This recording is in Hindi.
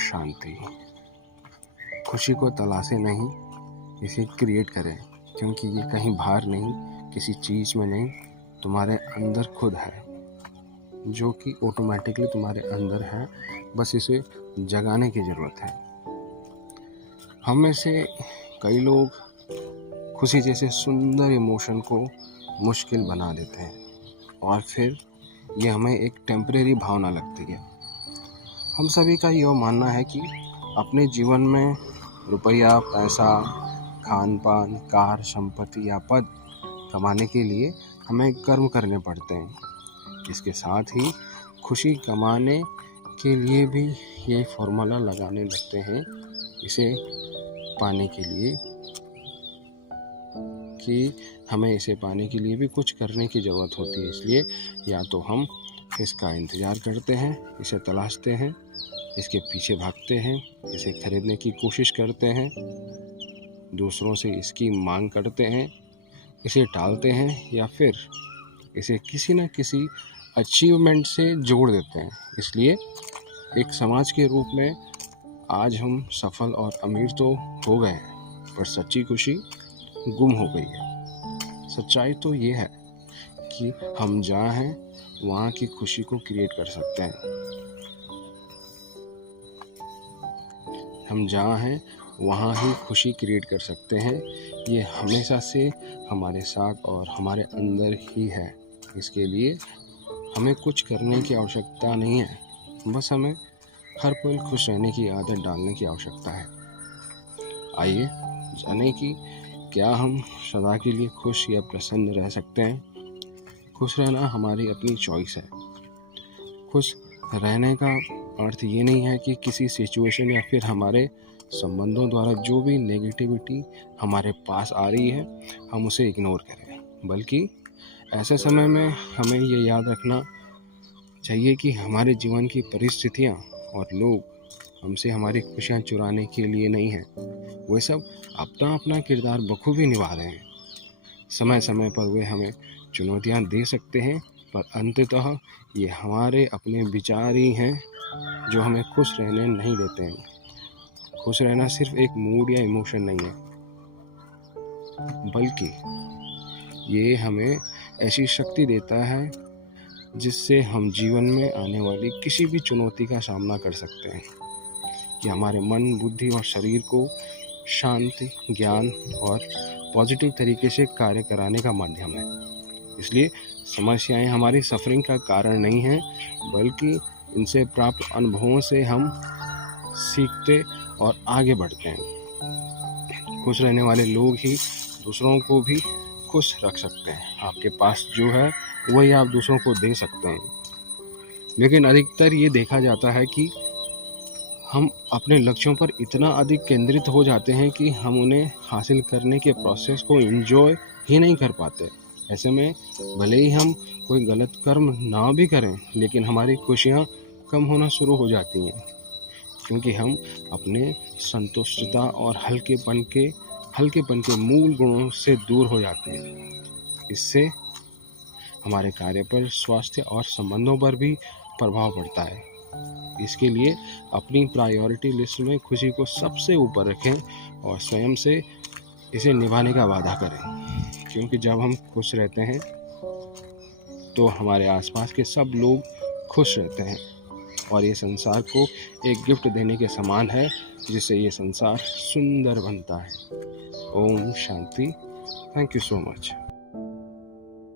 शांति। खुशी को तलाशे नहीं, इसे क्रिएट करें, क्योंकि ये कहीं बाहर नहीं, किसी चीज़ में नहीं, तुम्हारे अंदर खुद है, जो कि ऑटोमेटिकली तुम्हारे अंदर है। बस इसे जगाने की ज़रूरत है। हम में से कई लोग खुशी जैसे सुंदर इमोशन को मुश्किल बना देते हैं और फिर ये हमें एक टेम्परेरी भावना लगती है। हम सभी का यह मानना है कि अपने जीवन में रुपया, पैसा, खान पान, कार, संपत्ति या पद कमाने के लिए हमें कर्म करने पड़ते हैं। इसके साथ ही खुशी कमाने के लिए भी ये फॉर्मूला लगाने लगते हैं, इसे पाने के लिए, कि हमें इसे पाने के लिए भी कुछ करने की ज़रूरत होती है। इसलिए या तो हम इसका इंतज़ार करते हैं, इसे तलाशते हैं, इसके पीछे भागते हैं, इसे खरीदने की कोशिश करते हैं, दूसरों से इसकी मांग करते हैं, इसे टालते हैं, या फिर इसे किसी न किसी अचीवमेंट से जोड़ देते हैं। इसलिए एक समाज के रूप में आज हम सफल और अमीर तो हो गए हैं, पर सच्ची खुशी गुम हो गई है। सच्चाई तो ये है कि हम जहाँ हैं वहाँ की खुशी को क्रिएट कर सकते हैं। हम जहाँ हैं वहाँ ही खुशी क्रिएट कर सकते हैं। ये हमेशा से हमारे साथ और हमारे अंदर ही है। इसके लिए हमें कुछ करने की आवश्यकता नहीं है, बस हमें हर पल खुश रहने की आदत डालने की आवश्यकता है। आइए जानें कि क्या हम सदा के लिए खुश या प्रसन्न रह सकते हैं। खुश रहना हमारी अपनी चॉइस है। खुश रहने का अर्थ ये नहीं है कि किसी सिचुएशन या फिर हमारे संबंधों द्वारा जो भी नेगेटिविटी हमारे पास आ रही है हम उसे इग्नोर करें, बल्कि ऐसे समय में हमें ये याद रखना चाहिए कि हमारे जीवन की परिस्थितियाँ और लोग हमसे हमारी खुशियाँ चुराने के लिए नहीं हैं। वे सब अपना अपना किरदार बखूबी निभा रहे हैं। समय समय पर वे हमें चुनौतियाँ दे सकते हैं, पर अंततः ये हमारे अपने विचार ही हैं जो हमें खुश रहने नहीं देते हैं। खुश रहना सिर्फ एक मूड या इमोशन नहीं है, बल्कि ये हमें ऐसी शक्ति देता है जिससे हम जीवन में आने वाली किसी भी चुनौती का सामना कर सकते हैं। ये हमारे मन, बुद्धि और शरीर को शांति, ज्ञान और पॉजिटिव तरीके से कार्य कराने का माध्यम है। इसलिए समस्याएं हमारी सफरिंग का कारण नहीं हैं, बल्कि इनसे प्राप्त अनुभवों से हम सीखते और आगे बढ़ते हैं। खुश रहने वाले लोग ही दूसरों को भी खुश रख सकते हैं। आपके पास जो है वही आप दूसरों को दे सकते हैं। लेकिन अधिकतर ये देखा जाता है कि हम अपने लक्ष्यों पर इतना अधिक केंद्रित हो जाते हैं कि हम उन्हें हासिल करने के प्रोसेस को एंजॉय ही नहीं कर पाते। ऐसे में भले ही हम कोई गलत कर्म ना भी करें, लेकिन हमारी खुशियाँ कम होना शुरू हो जाती हैं, क्योंकि हम अपने संतुष्टता और हल्केपन के मूल गुणों से दूर हो जाते हैं। इससे हमारे कार्य पर, स्वास्थ्य और संबंधों पर भी प्रभाव पड़ता है। इसके लिए अपनी प्रायोरिटी लिस्ट में खुशी को सबसे ऊपर रखें और स्वयं से इसे निभाने का वादा करें, क्योंकि जब हम खुश रहते हैं तो हमारे आसपास के सब लोग खुश रहते हैं और ये संसार को एक गिफ्ट देने के समान है, जिससे ये संसार सुंदर बनता है। Om Shanti. Thank you so much.